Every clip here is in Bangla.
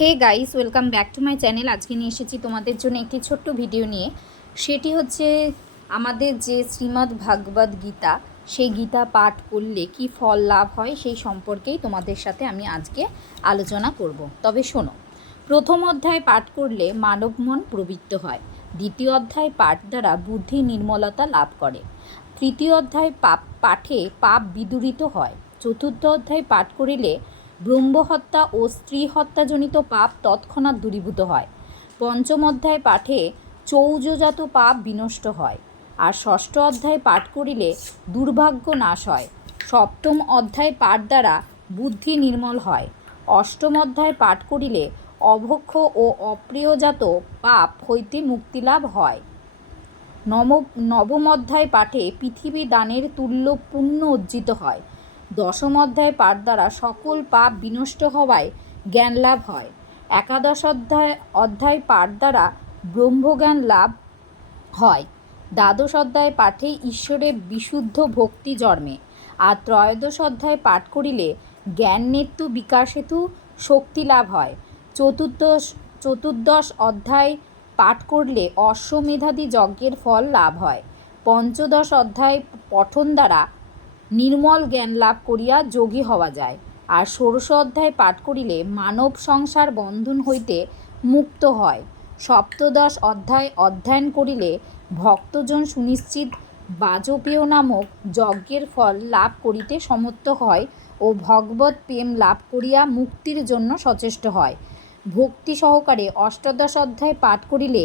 Hey guys, welcome back to my channel. আজকে নিয়ে এসেছি তোমাদের জন্য একটি ছোট্ট ভিডিও নিয়ে। সেটি হচ্ছে আমাদের যে শ্রীমদ্ ভাগবত গীতা, সেই গীতা পাঠ করলে কি ফল লাভ হয় সেই সম্পর্কেই তোমাদের সাথে আমি আজকে আলোচনা করব। তবে শোনো, প্রথম অধ্যায় পাঠ করলে মানব মন প্রবৃত্ত হয়। দ্বিতীয় অধ্যায় পাঠ দ্বারা বুদ্ধি নির্মলতা লাভ করে। তৃতীয় অধ্যায় পাঠে পাপ বিদূরিত হয়। চতুর্থ অধ্যায় পাঠ করিলে ব্রহ্মহত্যা ও স্ত্রী হত্যাজনিত পাপ তৎক্ষণাৎ দূরীভূত হয়। পঞ্চম অধ্যায় পাঠে চৌযজাত পাপ বিনষ্ট হয়। আর ষষ্ঠ অধ্যায় পাঠ করিলে দুর্ভাগ্য নাশ হয়। সপ্তম অধ্যায় পাঠ দ্বারা বুদ্ধি নির্মল হয়। অষ্টম অধ্যায় পাঠ করিলে অভক্ষ ও অপ্রিয়জাত পাপ হইতে মুক্তিলাভ হয়। নবম অধ্যায় পাঠে পৃথিবী দানের তুল্য পুণ্য অর্জিত হয়। দশম অধ্যায় পাঠ দ্বারা সকল পাপ বিনষ্ট হওয়ায় জ্ঞান লাভ হয়। একাদশ অধ্যায় পাঠ দ্বারা ব্রহ্মজ্ঞান লাভ হয়। দ্বাদশ অধ্যায় পাঠে ঈশ্বরের বিশুদ্ধ ভক্তি জন্মে। আর ত্রয়োদশ অধ্যায় পাঠ করিলে জ্ঞান নেতু বিকাশ হেতু শক্তি লাভ হয়। চতুর্দশ অধ্যায় পাঠ করলে অশ্বমেধাদি যজ্ঞের ফল লাভ হয়। পঞ্চদশ অধ্যায় পঠন দ্বারা নির্মল জ্ঞান লাভ করিয়া যোগী হওয়া যায়। আর ষোড়শ অধ্যায় পাঠ করিলে মানব সংসার বন্ধন হইতে মুক্ত হয়। সপ্তদশ অধ্যায় অধ্যয়ন করিলে ভক্তজন সুনিশ্চিত বাজপেয় নামক যজ্ঞের ফল লাভ করিতে সমর্থ হয় ও ভগবৎ প্রেম লাভ করিয়া মুক্তির জন্য সচেষ্ট হয়। ভক্তি সহকারে অষ্টাদশ অধ্যায় পাঠ করিলে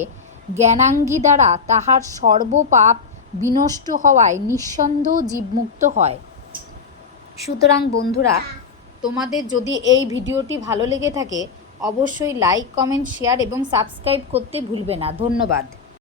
জ্ঞানাঙ্গী দ্বারা তাহার সর্বপাপ বিনষ্ট হওয়ায় নিঃসন্দেহ জীবমুক্ত হয়। সুতরাং বন্ধুরা, তোমাদের যদি এই ভিডিওটি ভালো লেগে থাকে অবশ্যই লাইক, কমেন্ট, শেয়ার এবং সাবস্ক্রাইব করতে ভুলবে না। ধন্যবাদ।